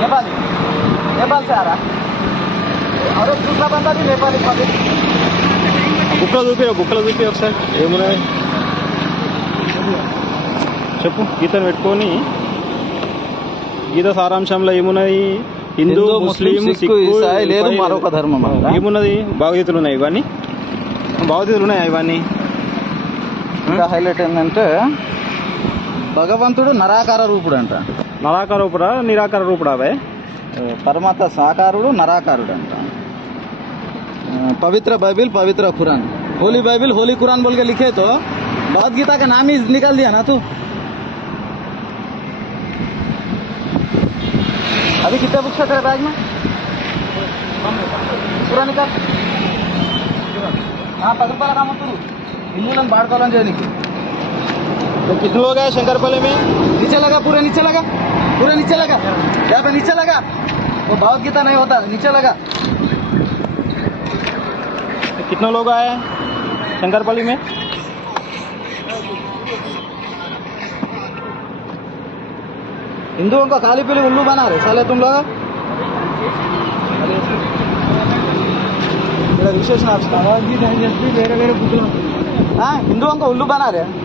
नेपाली नेपाल से आ रहा और दूसरा बंदा भी नेपाली బుక్కలు చూపి ఒకసారి ఏమున్నాయి చెప్పు. గీతను పెట్టుకొని గీత సారాంశంలో ఏమున్నది? హిందూ, ముస్లిం, సిక్కు, లేదు మరొక ధర్మం ఏమున్నది? భావగీతలు ఉన్నాయి. ఇవన్నీ భావగీతలు ఉన్నాయి. ఇవన్నీ ఇంకా హైలైట్ ఏంటంటే భగవంతుడు నరాకార రూపుడు అంట. నరాకార రూపుడా నిరాకార రూపుడా? అవే పరమాత్మ సాకారుడు నరాకారుడు అంట. पवित्र बाइबिल पवित्र कुरान होली बाइबिल होली कुरान बोल के लिखे तो भगवद गीता का नाम ही निकाल दिया ना तू. अभी कितने बुक्स है तेरे बैग में? पूरा निकाल. हाँ 10 रुपये लगा मत हिंदू बाढ़ कॉलोन जाने की. तो कितने लोग हैं शंकरपल्ली में? नीचे लगा, पूरे नीचे लगा, पूरे नीचे लगा, यहाँ पे नीचे लगा. वो भगवद गीता नहीं होता, नीचे लगा. कितने लोग आए हैं शंकरपल्ली में? हिंदुओं को खाली पीली उल्लू बना रहे साले तुम लोग. विशेष हाँ, हिंदुओं को उल्लू बना रहे.